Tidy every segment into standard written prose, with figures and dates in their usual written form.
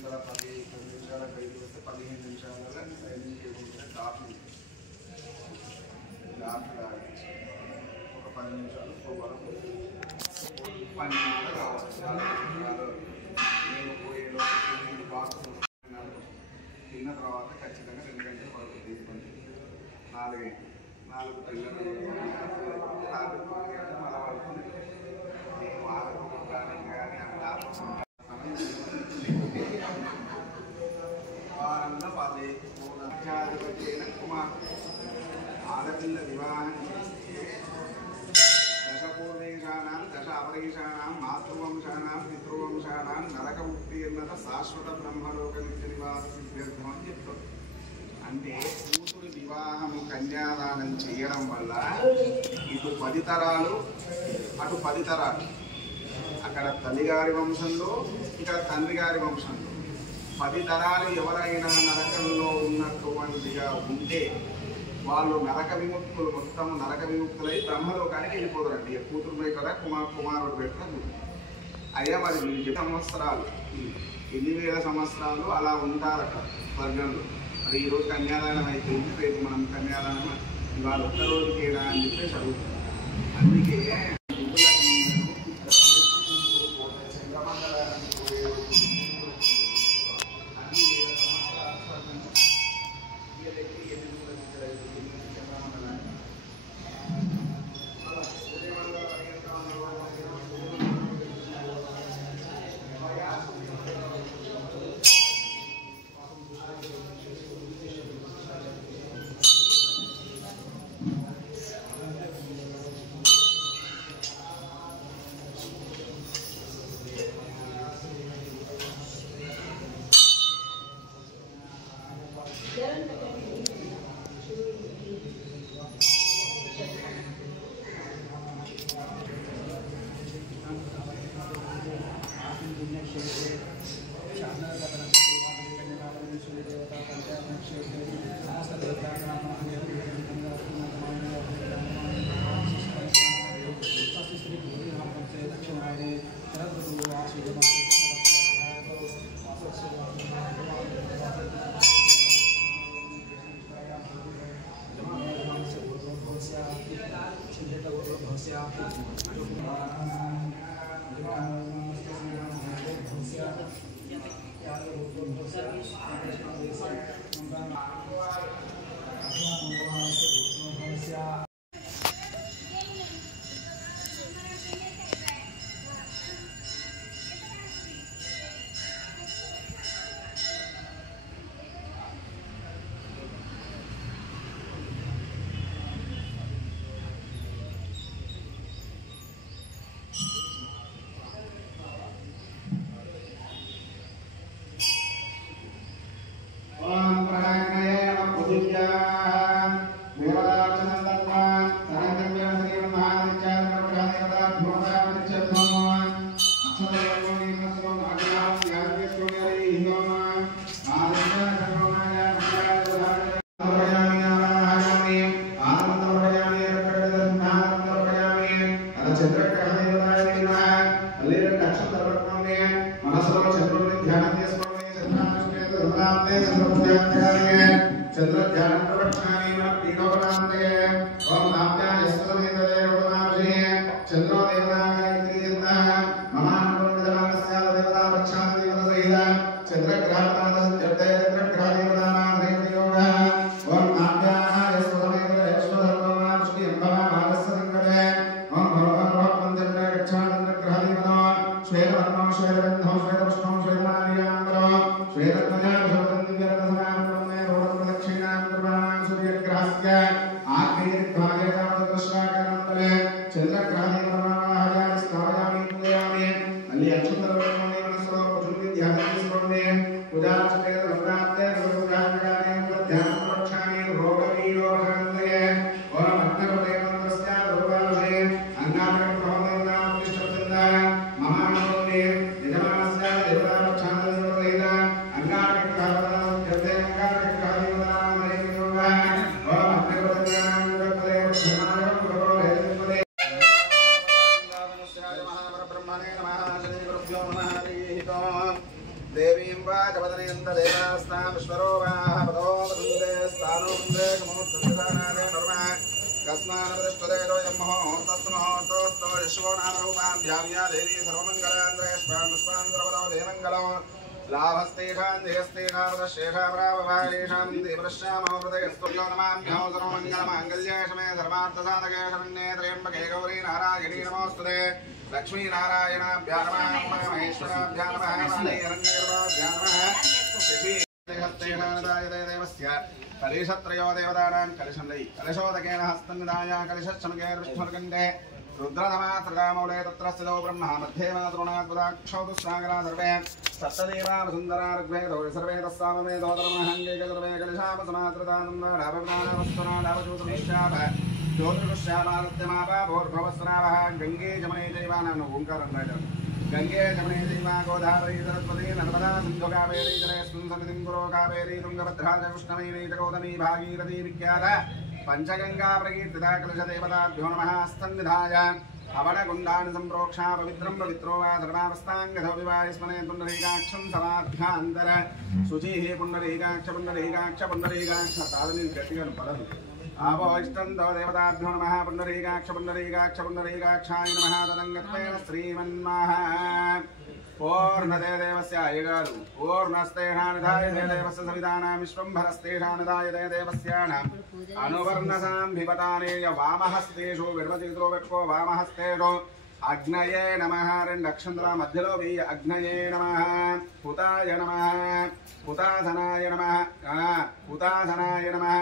గంటల 10 నిమిషాల బయటకు వస్తే 15 నిమిషాలలో ట్రైనింగ్ చేయకుండా కాఫీ తాగి ఒక 10 నిమిషాలు వరకు పని కూడా కావాలి. నేను పోయేలో బాక్స్ తిన్న తర్వాత ఖచ్చితంగా 2 గంటల వరకు తీసుకొని 4 పిల్లలు రాత్రి 9 గంటలు మళ్ళీ పడుతుంది. నేను ఆరోగ్యం కానీ వారంలో వాళ్ళే పూర్ణాధిపతి కుమార్తె ఆడపిల్ల వివాహం చేస్తే దశపూర్వేశానాం దశ అపరేషానాం మాతృవంశానాం పితృవంశానాం నరకముక్తిర్నత శాశ్వత బ్రహ్మలోక నిత్య నివాస సిద్ధ్యర్థం అని చెప్తారు. అంటే కూతురు వివాహము కన్యాదానం చేయడం వల్ల ఇటు 10 తరాలు అటు 10 తరాలు, అక్కడ తల్లిగారి వంశంలో ఇక్కడ తండ్రి గారి వంశంలో 10 తరాలు ఎవరైనా నరకంలో ఉన్నటువంటిగా ఉంటే వాళ్ళు నరక విముక్తులు, మొత్తం నరక విముక్తులై బ్రహ్మలోకానికి వెళ్ళిపోతారండి. కూతురు పెట్టరా కుమారుడు పెట్టరా. అయ్యా మరి వీళ్ళు సంవత్సరాలు, ఎన్ని వేల సంవత్సరాలు అలా ఉంటారు అక్కడ స్వర్గంలో. మరి ఈరోజు కన్యాదానం అయిపోయింది, రేపు మనం కన్యాదానం ఇవాళ ఒక్కరోజుకేనా అని చెప్పేసి అడుగుతాం. అందుకే देवीं वाचपदनयन्त देवास्तां विश्वरोगाः पदो वृन्दे स्थानो वृन्दे कमोत्तदानादे नर्मः कस्मानपदष्टदेतो यम्महोर्तस्तु महोर्तोस्तो यशो नामरूपाभ्याव्या देवी सर्वमङ्गलान्द्रयष्टां विश्वान्द्रपदो देमङ्गलो लाभस्तेषां देहस्तेषामदशेषाप्रावभायेषां देवश्यामोहृदयस्तुल्यो नमाम्यहो सर्वमङ्गलमाङ्गल्येषमे सर्वार्थसाधके शरण्ये त्र्यम्बके गौरी नारायणी नमोऽस्तुते लक्ष्मी नारायणाभ्यां नमः महेश्वराभ्यां नमः वाणीरण्यगर्भाभ्यां नमः श्रीहस्तेनादाय देवस्य कलिशत्रयो देवतानां कलिशन्दै कलिशोदकेन हस्तनिदाय कलिशच्छमकेर्विष्णुर्गण्डे रुद्रधमात्रदामौले तत्र स्थितो ब्रह्मा मध्ये मातृणाद्वदाक्षौतुस्सागरा सर्वे सप्तदेवा वसुन्धरा ऋग्वेदो सर्वे तस्सामवेदो धर्महङ्गैक सर्वे कलिशापसमात्रदानन्दाढापज्ञानवस्तुनाडापचूतमिष्याप ज्योतिर्गुष्यामादित्यमापाभोर्भवस्रावः गङ्गे जमने चैवाननु ओङ्कारं गङ्गे जमने चैव गोदावरी सरस्वती नर्मदा सिन्धु कावेरी जलेऽस्मिन् सन्निधिं कुरु कावेरी तुङ्गभद्रा च कृष्णवेणी च गौतमी भागीरथी विख्यात पंचगंगा प्रकीर्तिता कलशदेवताभ्यो नमः स्तन्निधाय हवनकुण्डानि सम्प्रोक्षा पवित्रं पवित्रो वा धर्मावस्थाङ्गधो विवाहिस्मने पुण्डरीकाक्षं समाभ्यान्तर शुचिः पुण्डरीकाक्ष पुण्डरीकाक्ष पुण्डरीकाक्ष तादनीं गतिगनु पदम् आवो इष्टन्तो देवताभ्यो नमः पुण्डरीकाक्ष पुण्डरीकाक्ष पुण्डरीकाक्षाय नमः तदङ्गत्वेन श्रीमन्मः पूर्णदे देवस्य अयगारु पूर्णस्तेषानिधाय देवस्य सवितानां विश्वम्भरस्तेषानिधाय देवस्यानाम् अनुवर्णसाम्भिपतानेय वामहस्तेषु विर्वचित्रो व्यक्को वामहस्तेषु अग्नये नमः रेण्डक्षन्द्रा मध्यलो वि अग्नये नमः हुताय नमः हुतासनाय नमः हुतासनाय नमः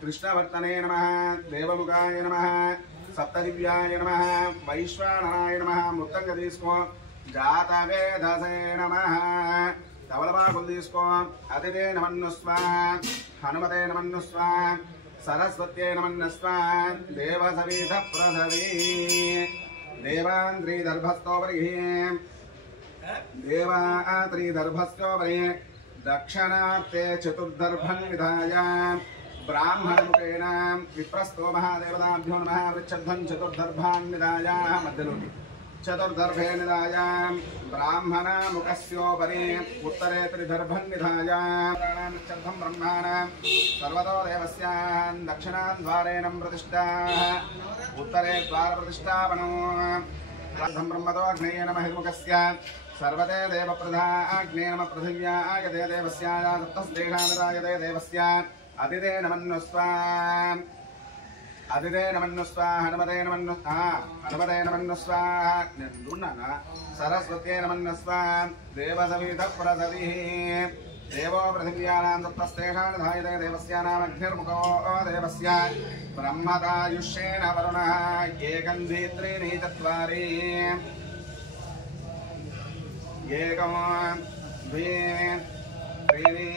कृष्णवर्तने नमः देवमुखाय नमः सप्तदिव्याय नमः वैश्वानराय नमः मृत्तङ्गदीस्को जातवेदसे नमः धवलबाहुल తీసుకో అతిదే నమన్నుస్వ హనుమతే నమన్నుస్వ సరస్వత్యే నమన్నుస్వ దేవసవిత ప్రసవి దేవాంద్రీ దర్భస్తోపరి దేవాత్రీ దర్భస్తోపరి దక్షిణార్తే చతుర్దర్భం విధాయ బ్రాహ్మణముఖేన విప్రస్తో మహాదేవతాభ్యో నమః వృచ్చధ్వం చతుర్దర్భాన్ విధాయ మధ్యలోకి चतुर्दर्भे निधाय ब्राह्मण मुखस्योपरि उत्तरे त्रिदर्भं निधाय चर्धं ब्रह्माणां सर्वतो देवस्य दक्षिणाद्वारेण प्रतिष्ठा उत्तरे द्वारप्रतिष्ठापनो चर्धं ब्रह्मतो अग्नेय नमः मुखस्य सर्वते देवप्रधा अग्ने नमः पृथिव्याय देवस्य सप्तस्तेषानिधाय देवस्य अतिथे नमन्नुस्व अतिथे नमन्नुस्व हनुमते नमन्नुस्व सरस्वत्यै नमन्नुस्व देवसवित प्रसविः देवो पृथिव्यानां सप्तस्तेषानिधाय देवस्यानामग्निर्मुखो देवस्य ब्रह्मदायुष्येण वरुणः एकं द्वित्रीणि चत्वारि एकं द्वे त्रीणि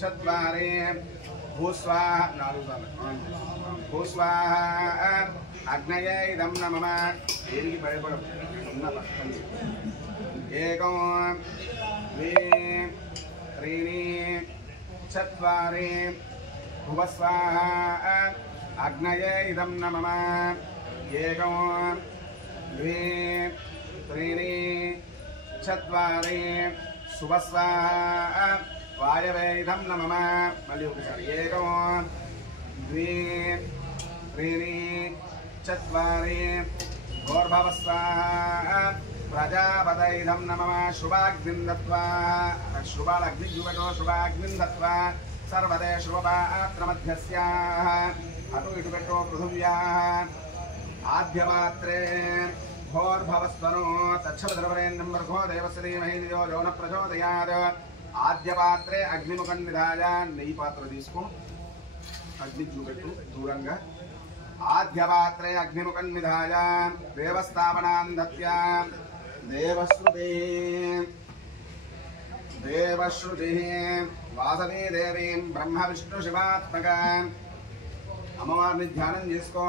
चत्वारि भूस्वाहा भूस्वाहा अग्नये इदं नमः देवी भयपड एकं द्वे त्रीणि चत्वारि भुवस्वाहा अग्नये इदं नमः एकं द्वे त्रीणि चत्वारि सुवस्वाहा वायवे इदं नमः मళ్ళీ ఒకసారి ఏకం ద్వే त्रीणि चत्वारि भूर्भुवस्वाहा प्रजापतये इदं नमः शुभाग्निं दत्वा शुभाग्निजुवटो शुभाग्निं दत्वा सर्वदे शुभपात्रमध्यस्याः अटु इटु पेट्टो पृथिव्याः आद्यपात्रे भूर्भुवस्वनो तच्छब्दर्वरेण्यं भर्गो देवस्य धीमहि धियो यो न प्रचोदयात् आद्यपात्रे अग्निमुखं निधाय नेय्యి पात्र తీసుకో अग्नि చూపెట్టు దూరంగా आद्यपात्रे अग्निमुखं निधाय देवस्थापनां दत्त्या देवश्रुतिः वासवी देवीं ब्रह्म विष्णु शिवात्मकां अమ్మవారిని ధ్యానం చేసుకో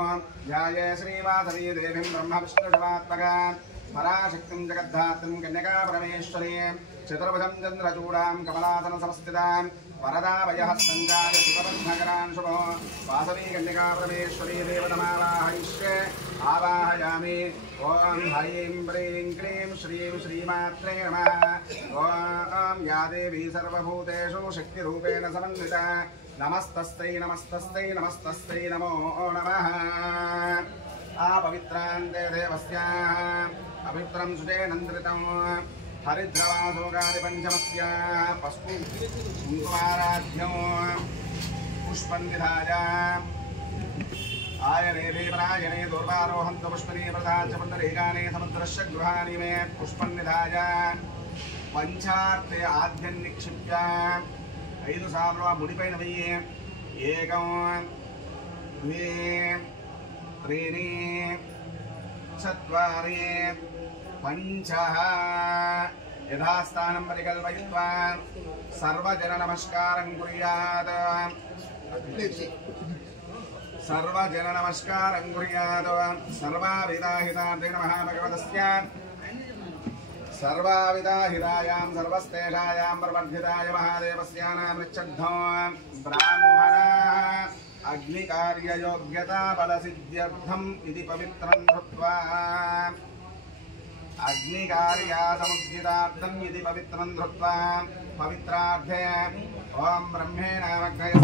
ధ్యాయే శ్రీవాసవీ దేవీం బ్రహ్మ విష్ణు శివాత్మకాం పరాశక్తిం జగద్ధాత్రిం కన్యకా పరమేశ్వరీం చతుర్భుజం చంద్రచూడాం కమలాసన సంస్థితాం वरदावयः सञ्जाय सुखबन्धकरान् शुभो वासवी कन्यका परमेश्वरी देवतमावाहयिष्ये आवाहयामि ॐ ह्रीं प्रीं क्लीं श्रीं श्रीमात्रे नमः ॐ या देवी सर्वभूतेषु शक्तिरूपेण समन्विता नमस्तस्यै नमस्तस्यै नमस्तस्यै नमो नमः अपवित्रान्ते देवस्याः पवित्रं सुचेनन्द्रितं हरिद्रवासोगादिपञ्चमस्याः पस्पु कुङ्कुमाराध्यं पुष्पन्निधाय आयने देवरायणे दुर्वारोहन्त पुष्पने प्रधाच पुण्डरीकाने समुद्रस्य गृहाणि मे पुष्पन्निधाय पंचार्थे आद्यं निक्षिप्य 5,000 मुडिपैन वेय्यि 1 2 3 4 5 यथास्थानं परिकल्पयित्वा सर्वजन नमस्कारं कुर्यात् सर्वजन नमस्कारं कुर्यात् सर्वाविधाहितार्थे नमः भगवतस्य सर्वाविधाहितायां सर्वस्तेषायां प्रवर्धिताय महादेवस्यानां निश्चद्धो ब्राह्मणाः अग्निकार्ययोग्यता बलसिद्ध्यर्थम् इति पवित्रं कृत्वा अग्निकार्यासमुद्यतार्थम् इति पवित्रं धृत्वा पवित्रार्थे ॐ ब्रह्मेणावग्रयस्य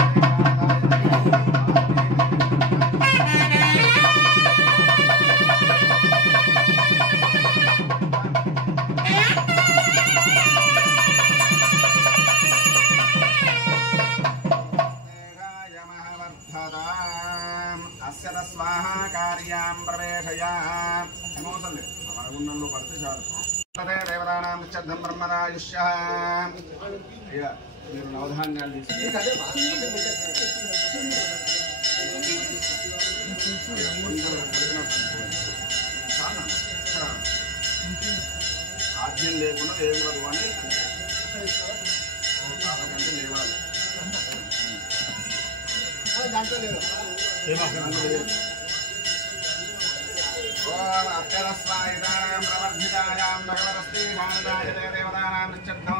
अस्य स्वाहा कार्यां प्रवेशया नमोसल्ले गुण्डंलो पड़ते चालू तदे देवतानां निश्चद्धं ब्रह्मरायुष्यः इक మీరు నవధాన్యాలు తీసుకొని ఆజ్ఞం లేకుండా వేయకూడదు అని అంటే లేవాలి अत्यरस्वायुधानां प्रवर्धितायां भगवतस्ते शारदाय देवतानां निश्चद्धो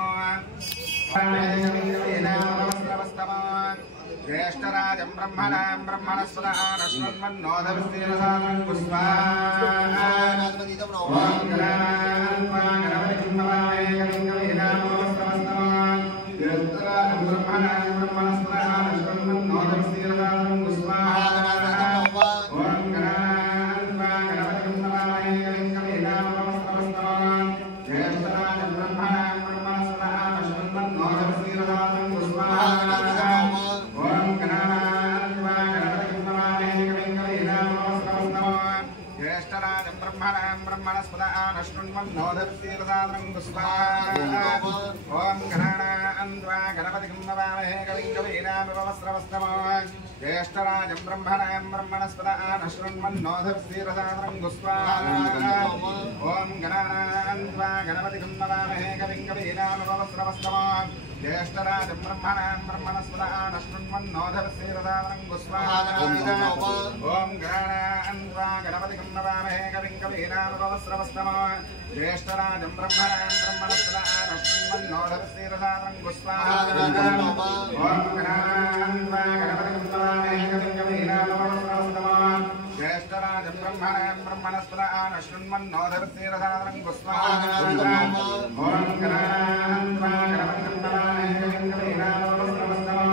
ज्येष्ठराजं ब्रह्मणां ब्रह्मणस्पदः नश्वन्मन्नोदविस्तीर्णसादनं पुष्पा ओम गणानान्त्वा गणपतिं नमामहे कविं कवीनामिवस्त्रवस्तमो ज्येष्ठराजं ब्रह्मणां ब्रह्मणस्पदः नश्वन्मन्नोदविस्तीर्णसादनं गुस्वाहा ओम गणानान्त्वा गणपतिं नमामहे कविं कवीनामिवस्त्रवस्तमो ज्येष्ठराजं ब्रह्मणां ब्रह्मणस्पदः नश्वन्मन्नोदविस्तीर्णसादनं गुस्वाहा ओम गणानान्त्वा गणपतिं नमामहे कविं कवीनामिवस्त्रवस्तमो ज्येष्ठराजं ब्रह्मणां ब्रह्मणस्पदः नश्वन्मन्नोदविस्तीर्णसादनं गुस्वाहा ओम गणानान्त्वा गणपतिं नमामहे कविं कवीनामिवस्त्रवस्तमो ज्येष्ठराजं ब्रह्मणां ब्रह्मणस्पदः नश्वन्मन्नोदविस्तीर्णसादनं गुस्वाहा ओम गणानान्त्वा गणपतिं नमामहे कविं कवीनामिवस्त्रवस्तमो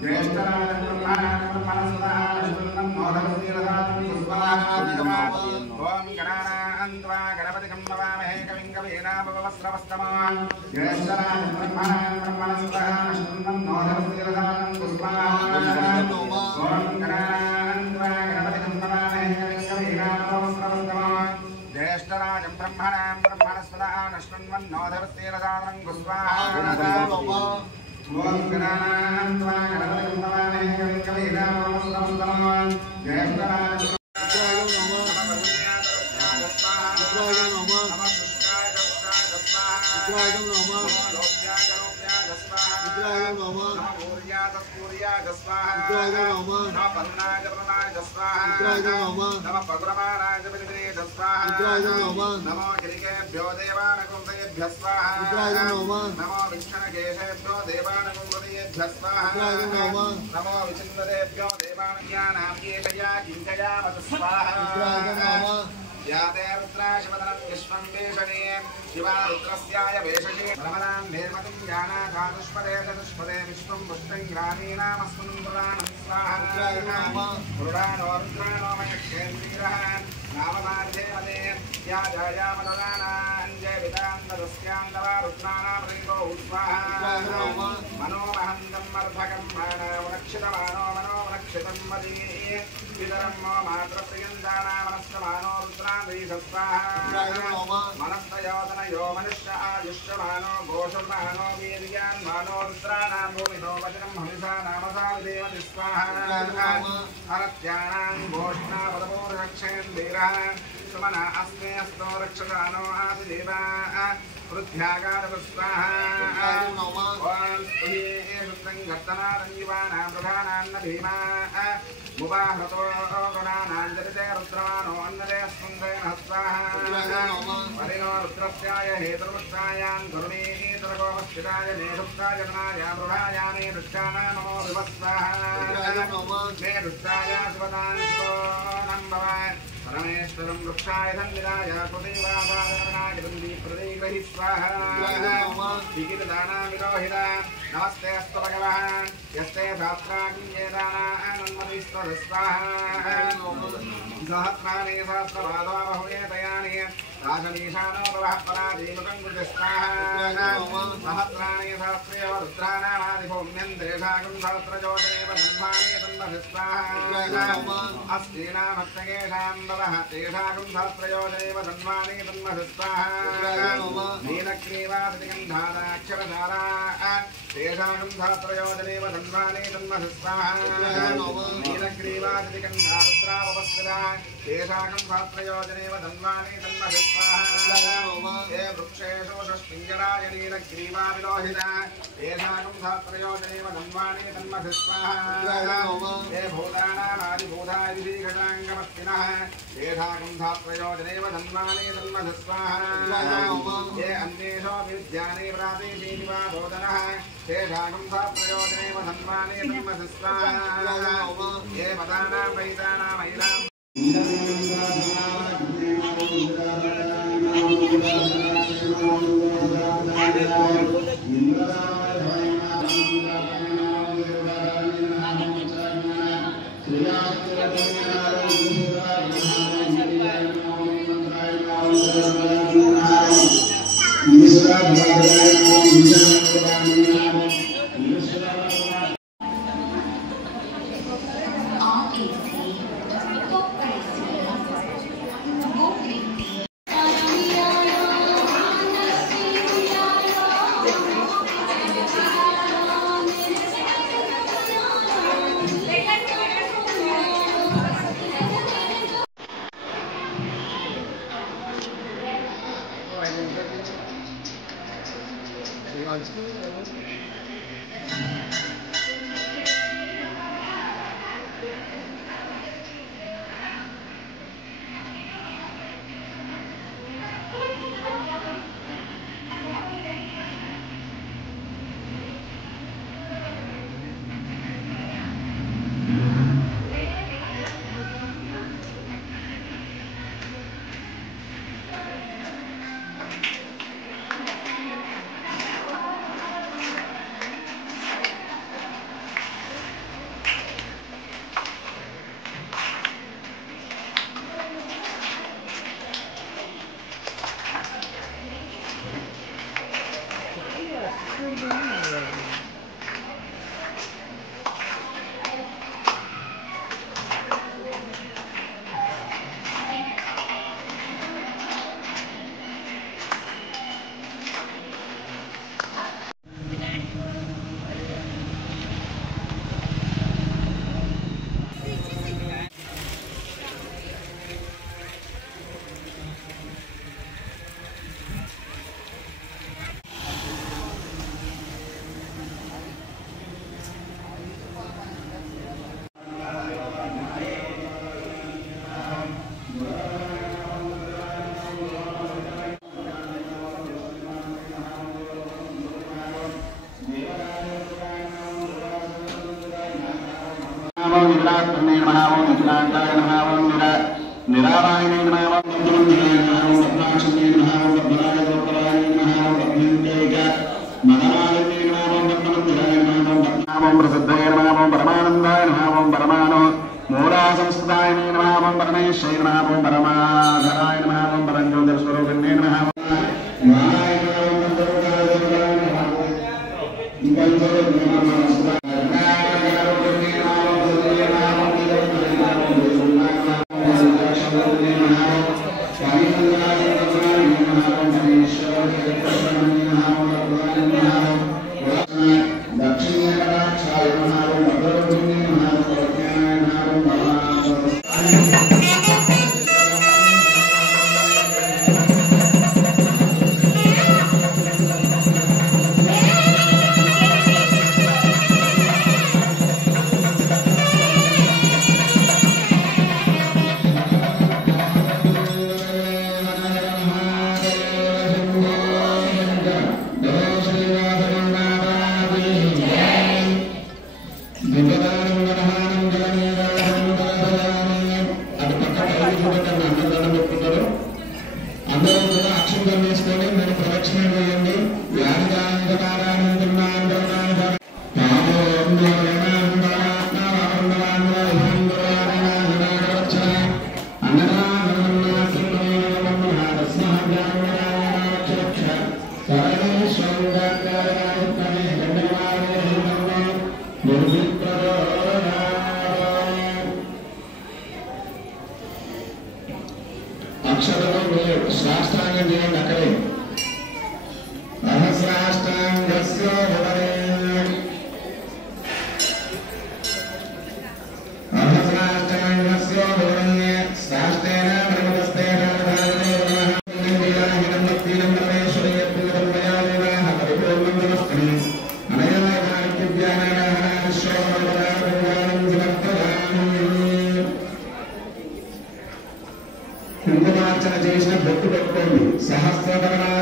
ज्येष्ठराजं ब्रह्मणां ब्रह्मणस्पदः नश्वन्मन्नोदविस्तीर्णसादनं गुस्वाहा ओम गणानान्त्वा गणपतिं नमामहे कविं कवीनामिवस्त्रवस्तमो ज्येष्ठराजं ब्रह्मणां ब्रह्मणस्पदः नश्वन्मन्नोदविस्तीर्णसादनं गुस्वाहा ओम गणानान्त्वा गणपतिं नमामहे कविं कवीनामिवस्त्रवस्तमो ज्येष्ठराजं ब्रह्मणां ब्रह्मणस्पदः नश्वन्मन्नोदविस्तीर्णसादनं गुस्वाहा ओम गणानान्त्वा गणपतिं नमामहे कविं कवीनामिवस्त्रवस्तमो ज्येष्ठराजं स्वाहा नमो ऊर्याय स्वाहा नमो पन्नाय स्वाहा नमो पगुरमाणाय स्वाहा नमो गिरिकेभ्यो देवानकुंसयेभ्यः स्वाहा नमो विष्णुकेशेभ्यो देवानकुंसयेभ्यः स्वाहा नमो विचिन्ददेभ्यो देवानज्ञानां येषया किञ्चयामत स्वाहा याते रुद्राशिवदनं विश्वं वेषणे शिवा रुद्रस्याय वेषणे रमणां निर्मतिं जानाकादुष्पदे चतुष्पदे विश्वं पुष्टं ग्रामीणामस्मिन् पुराणं स्वाहा पुराणो रुद्राणो मयक्षेन्द्रीरः नाममार्धे मदे या जयामददानाञ्जय विदान्तदस्यान्तवा रुद्राणां प्रेतो स्वाहा मनोमहन्तं मर्भकं मानवरक्षितमानो मनोरक्षितं मदीये विदरं मो मात्रप्रियन्तानामनस्तमानो मनस्तयोतनयो मनुष्य आयुष्यमानो घोषमानो वीर्यान्मानो रुद्राणां भूमिनो वचनं हमिषा नामसा विदेव निस्वाहा अरत्यानां घोषणापदपूर्वक्षेन्द्रीरः सुमना अस्मे अस्तो रक्षसानो आदिदेवा वृद्ध्यागारवस्वाहा ॐ स्तुहि शुद्धं गर्तनारञ्जीवानां प्रधानान्न भीमा मुबाह्रतो गुणानाञ्जलिते रुद्रमानो अन्नदे स्कन्देन स्वाहा परिणो रुद्रस्याय हेतुर्वृत्तायां करुणीतरगोपस्थिताय मेधुक्ताय गणाय मृढायामे दृष्टाना नमो विवस्वाहा मे दृष्टाय शिवतां शिवोऽनं भवाय परमेश्वरं वृक्षाय धन्विराय कृतिवादाय प्रदीप्रदीग्रहि स्वाहा विकिरदानां विरोहिता नमस्ते अस्तु भगवान् यस्ते शास्त्राज्ञेदानान्मतिस्त्वं स्वाहा सहस्राणि सहस्रपादो बहुवेदयानि राजनीशानो प्रभः पराधीमुखं कृते स्वाहा सहस्राणि सहस्रयो रुद्राणामादिभौम्यन्तेषाकं सहस्रजोजनेव ब्रह्माणि तन्महि स्वाहा अस्तीनां भक्तकेषां भवः तेषाकं सहस्रयोजनेव धन्वानि तन्महि स्वाहा नीलग्रीवादिगन्धाराक्षरधारा तेषाकं सहस्रयोजनेव धन्वानि तन्महि स्वाहा नीलग्रीवादिगन्धारुद्रावस्थिता तेषाकं सहस्रयोजनेव धन्वानि तन्महि ये वृक्षेषु षष्पिञ्जराय नीलग्रीवा विलोहिता तेषाकं सहस्रयोजनेव धन्वानि तन्महि स्वाहा ये भूतानामादिभूताय विधीघटाङ्गमस्तिनः तेषाकं सहस्रयोजनेव धन्वानि तन्महि स्वाहा ये अन्येषु विद्यानि प्रादेशीनिवा बोधनः तेषाकं सहस्रयोजनेव धन्वानि तन्महि स्वाहा ये मदानां वैतानां महिलां नमः ओं निरांताय नमः ओं निरारायणाय नमः ओं मंत्रमंजनाय नमः ओं पद्माक्षिणे नमः ओं पद्मनाय गोपालाय नमः ओं पद्मन्तेय मनमालिन्ये नमः ओं पद्मनंदनाय नमः ओं पद्मावं प्रसिद्धाय नमः ओं परमानंदाय नमः ओं परमानो मूला संस्कृताय नमः ओं परमेश्वराय नमः ओं परमाधराय नमः ओं परमज्योतिस्वरूपिणे नमः ओं महाय नमः ओं मंत्रकाय नमः కుంకుమార్చన చేసిన బొట్టు పెట్టుకోండి సహస్రకరణాలు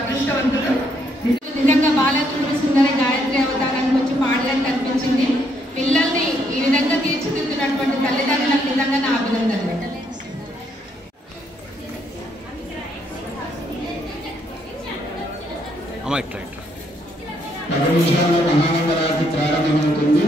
అదృష్టవంతులు. నిజంగా బాలత్రిపుర సుందరి గాయత్రి అవతారానికి వచ్చి పాడడానికి అనిపించింది. పిల్లల్ని ఈ విధంగా తీర్చిదిద్దినటువంటి తల్లిదండ్రులకు నిజంగా నా అభినందనలు. మహానందరాత్రి ప్రారంభమవుతుంది.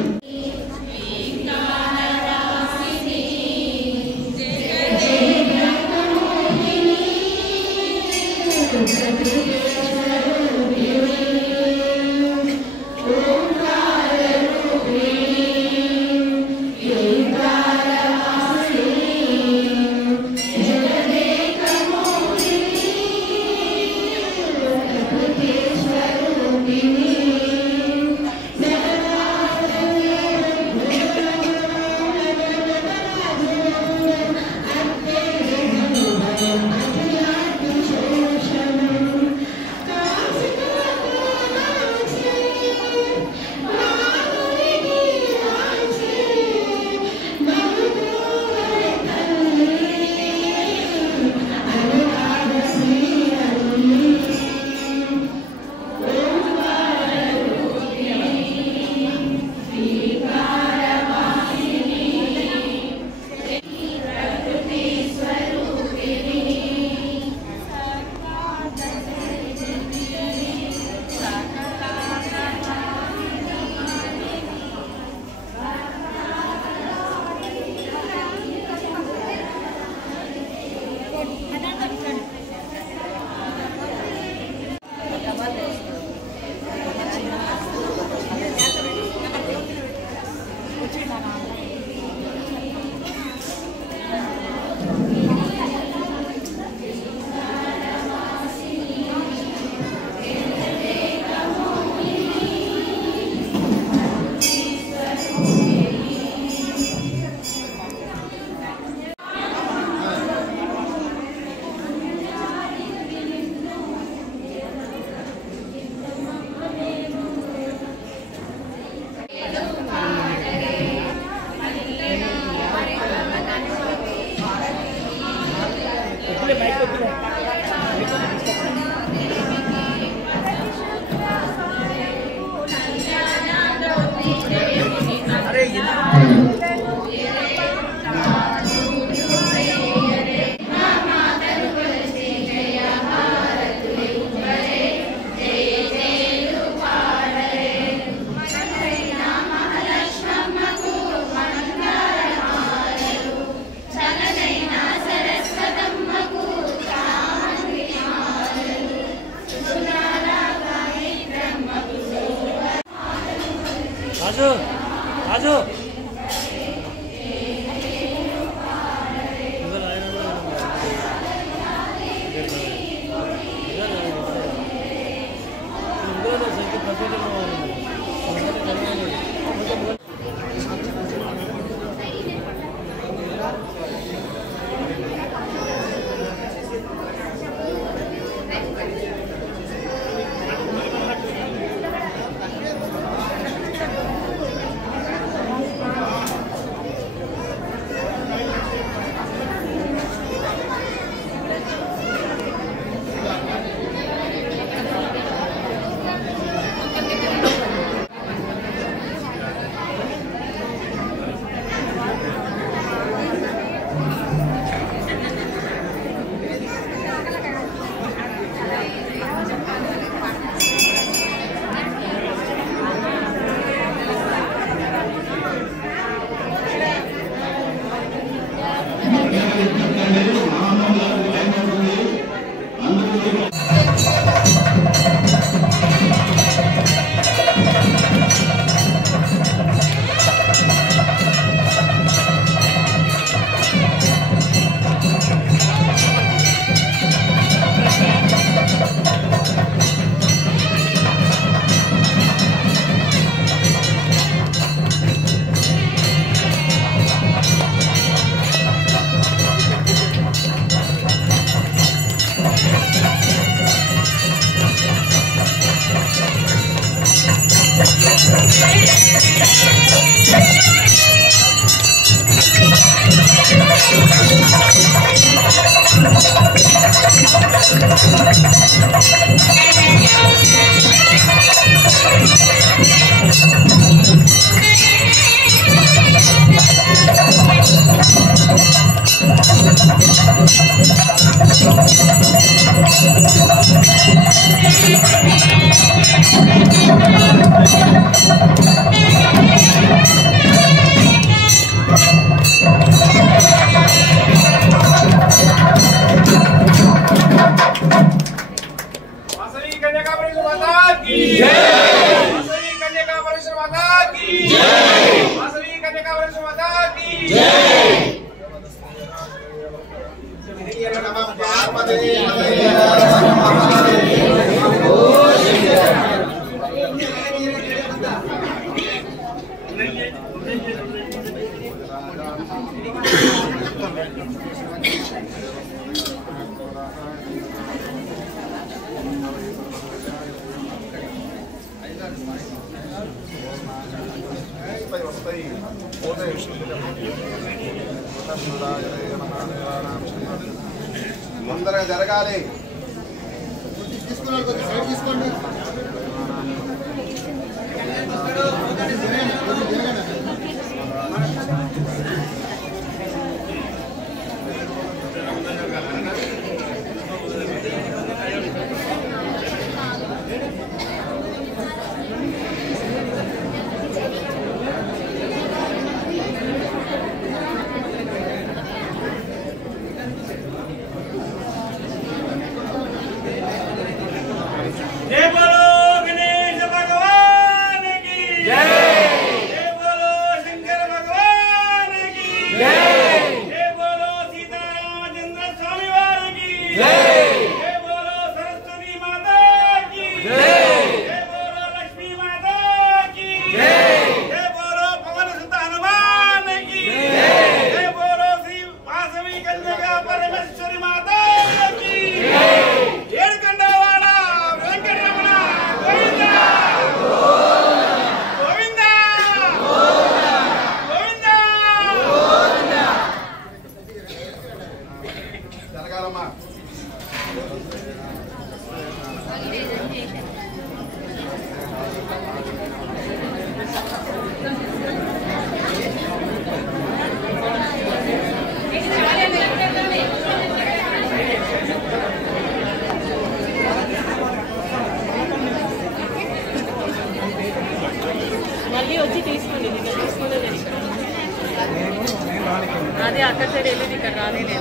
రాజు తొందరగా జరగాలి. మళ్ళీ వచ్చి తీసుకోండి, ఇక్కడ తీసుకోలేదు. అదే అక్కడ సైడ్ వెళ్ళేది, ఇక్కడ రాలేదు.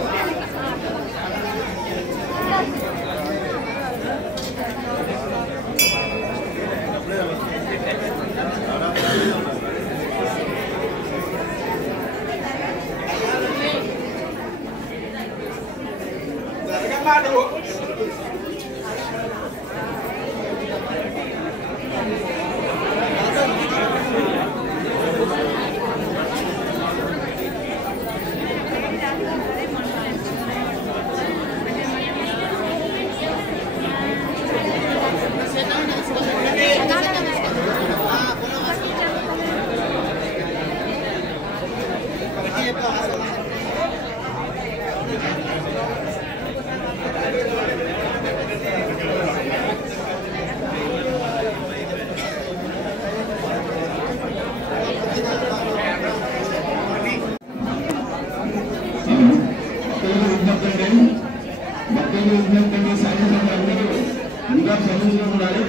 ఇంకా సమస్యలు ఉండాలి.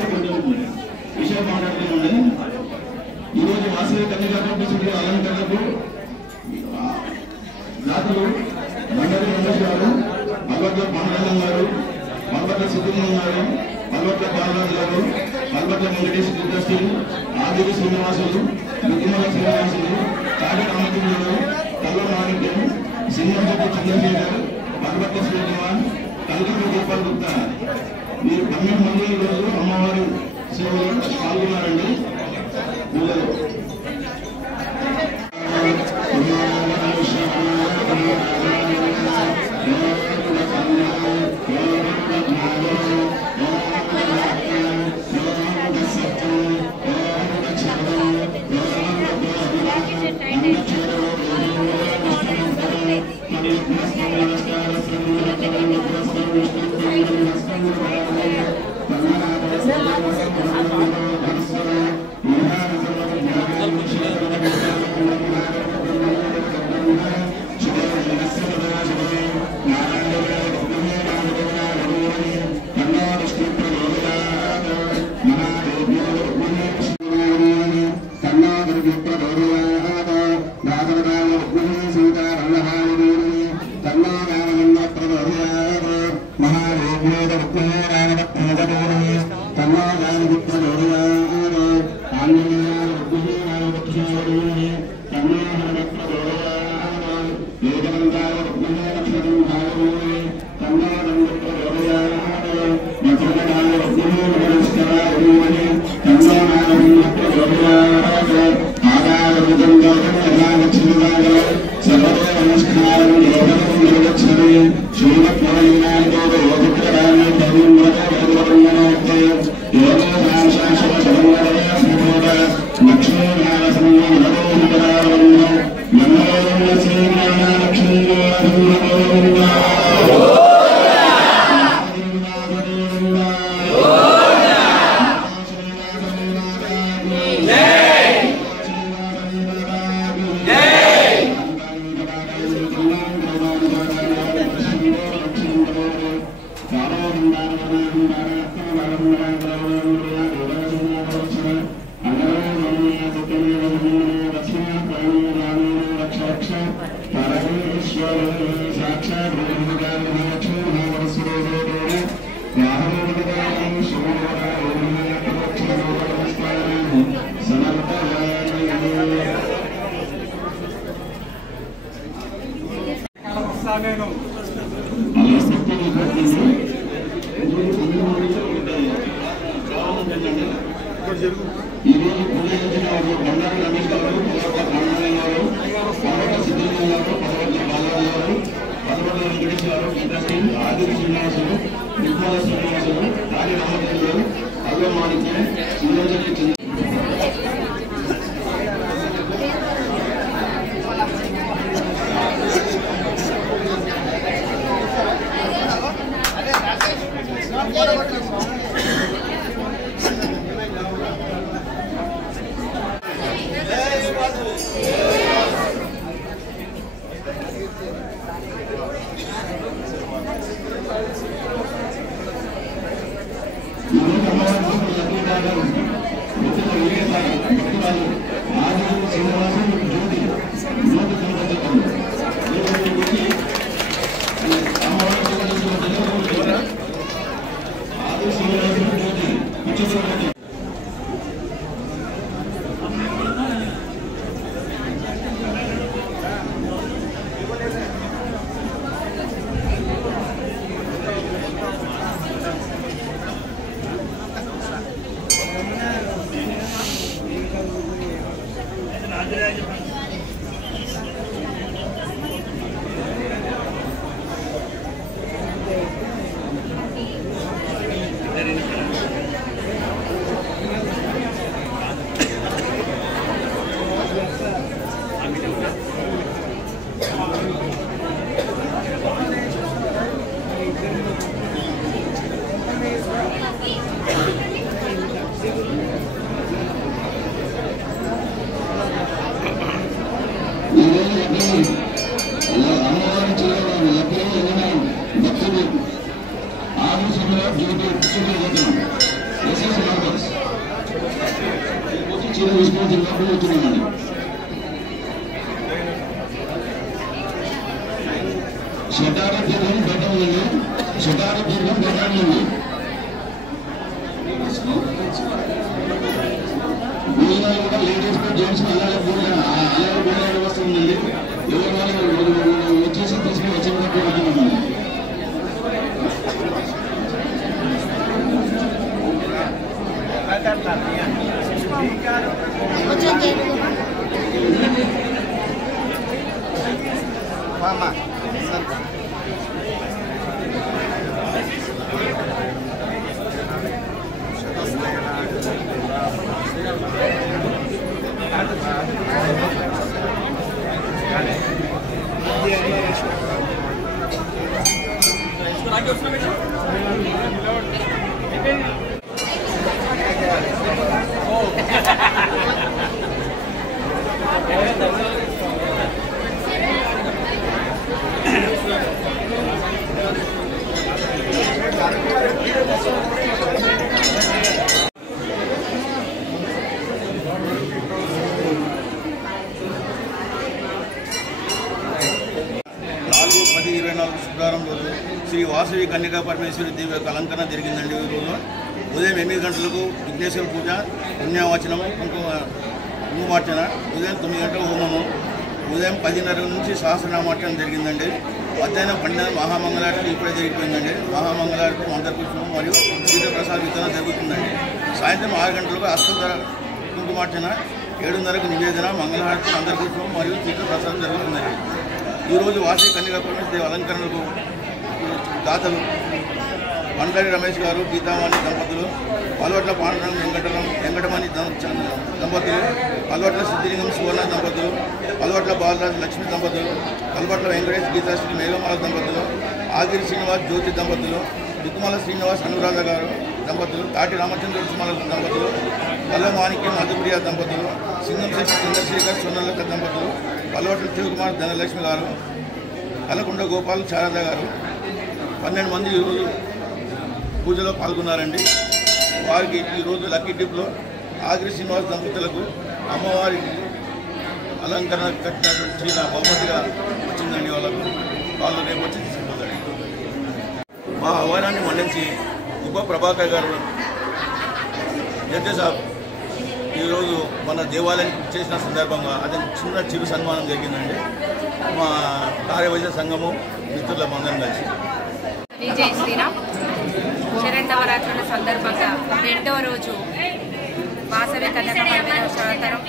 విషయం మాట్లాడుతున్నాండి. ఈరోజు వాసవి కన్యకాపరమేశ్వరి అలంకరణకు దాతలు మండలి వెంకటేష్ గారు, పల్వట్ల పాండరంగం గారు, పల్వట్ల సిద్ధిలింగం గారు, పల్వట్ల బాలరాజు గారు, పల్వట్ల వెంకటేష్ రుద్రశ్రీ, ఆదిరి శ్రీనివాసులు, రుద్రమల శ్రీనివాసులు, కాడి రామచంద్రుడు, కల్ల మాణిక్యం, సింహంశెట్టి చంద్రశేఖర్, పల్వట్ల శ్రీకుమార్, కల్కూరు గోపాల్ గుప్తా, మీరు 12 మంది ఈరోజు అమ్మవారి సేవలో పాల్గొన్నారండి. పూజలు వాసవి కన్యకా పరమేశ్వరి దేవి యొక్క అలంకరణ జరిగిందండి. ఈరోజు ఉదయం 8 గంటలకు విఘ్నేశ్వర పూజ, పుణ్యవాచనము, కుంకుమార్చన, ఉదయం 9 గంటలకు హోమము, ఉదయం 10:30 నుంచి సహస్రనామార్చన జరిగిందండి. మధ్యాహ్నం 12 మహామంగళారతి ఇప్పుడే జరిగిపోయిందండి. మహామంగళారతి, మంత్రపుష్పం మరియు తీర్థప్రసాద వితరణ జరుగుతుందండి. సాయంత్రం 6 గంటలకు అష్టోత్తర కుంకుమార్చన, 7:30కు నివేదన, మంగళహారతి, మంత్రపుష్పం మరియు తీర్థప్రసాదం జరుగుతుందండి. ఈరోజు వాసవి కన్యకా పరమేశ్వరి దేవి అలంకరణకు దాతలు వంటరి రమేష్ గారు, గీతావాణి దంపతులు, పల్వట్ల పాండురంగ వెంకటమణి దంపతులు, పల్వట్ల సిద్ధిలింగం సువర్ణ దంపతులు, పల్వట్ల బాలరాజు లక్ష్మీ దంపతులు, పల్వట్ల వెంకటేష్ గీతాశ్రీ మేఘమాల దంపతులు, ఆగిరి శ్రీనివాస్ జ్యోతి దంపతులు, దుక్కుమాల శ్రీనివాస్ అనురాధ గారు దంపతులు, తాటి రామచంద్ర సుమల దంపతులు, పల్ల మాణిక్యం మధుప్రియ దంపతులు, సింగం శెట్టి చంద్రశేఖర్ సోనలక దంపతులు, పల్వట్ల శివకుమార్ ధనలక్ష్మి గారు, కలకుండ గోపాల్ శారద గారు 12 మంది ఈరోజు పూజలో పాల్గొన్నారండి. వారికి ఈరోజు లక్కీ టిప్లో ఆగిరి శ్రీనివాస్ దంపతులకు అమ్మవారికి అలంకరణ కట్టినటువంటి చీర బహుమతిగా వచ్చిందండి. వాళ్ళు రేపు వచ్చి తీసుకుపోతారు. మా ఆహ్వానాన్ని మన్నించి ఉప ప్రభాకర్ గారు జడ్జి సాబ్ ఈరోజు మన దేవాలయానికి చేసిన సందర్భంగా అతని చిరు సన్మానం జరిగిందండి. మా కార్యవైశ్య సంఘము మిత్రుల మందరం కలిసి. జై శ్రీరామ్. శరన్నవరాత్రుల సందర్భంగా 2వ రోజు వాసవి కన్యకా పరమేశ్వరి అవతారం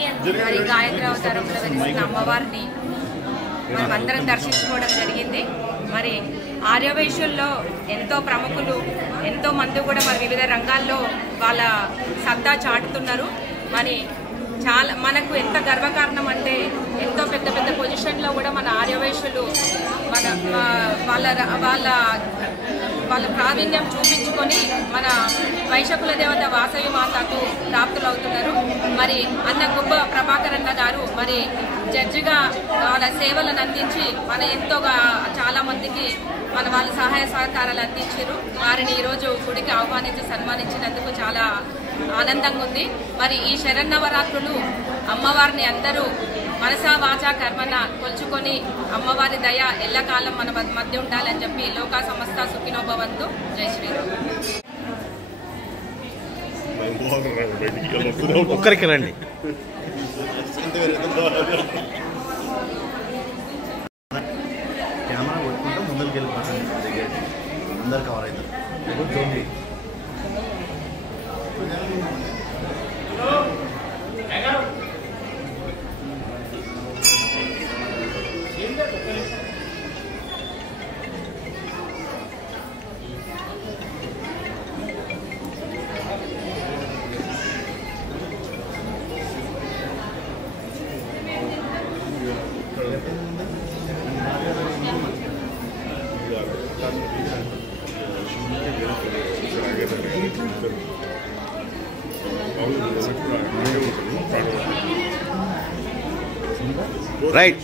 మరి గాయత్రి అవతారంలో వెలిసిన అమ్మవారిని మనమందరం దర్శించుకోవడం జరిగింది. మరి ఆర్యవైశ్యుల్లో ఎంతో ప్రముఖులు, ఎంతో మంది కూడా మరి వివిధ రంగాల్లో వాళ్ళ సత్తా చాటుతున్నారు. మరి చాలా మనకు ఎంత గర్వకారణం అంటే ఎంతో పెద్ద పెద్ద పొజిషన్లో కూడా మన ఆర్యవైశ్యులు మన వాళ్ళ ప్రావీణ్యం చూపించుకొని మన వైశకుల దేవత వాసవి మాతకు ప్రాప్తులవుతున్నారు. మరి అన్న గొప్ప ప్రభాకర్ అన్న గారు మరి జడ్జిగా వాళ్ళ సేవలను అందించి మన ఎంతోగా చాలా మందికి మన వాళ్ళ సహాయ సహకారాలు అందించారు. వారిని ఈరోజు గుడికి ఆహ్వానించి సన్మానించినందుకు చాలా ఆనందంగా ఉంది. మరి ఈ శరన్నవరాత్రులు అమ్మవారిని అందరూ మనసా వాచా కర్మన కొలుచుకొని అమ్మవారి దయ ఎల్లకాలం మన మధ్య ఉండాలని చెప్పి లోకా సమస్త సుఖినో భవంతు. జై శ్రీరామ్. ఒక్కరికి రండి. కెమెరా కొట్టుకుంటే ముందరికి వెళ్ళిపోతుంది, అందరు కవర్ అవుతారు. రైట్.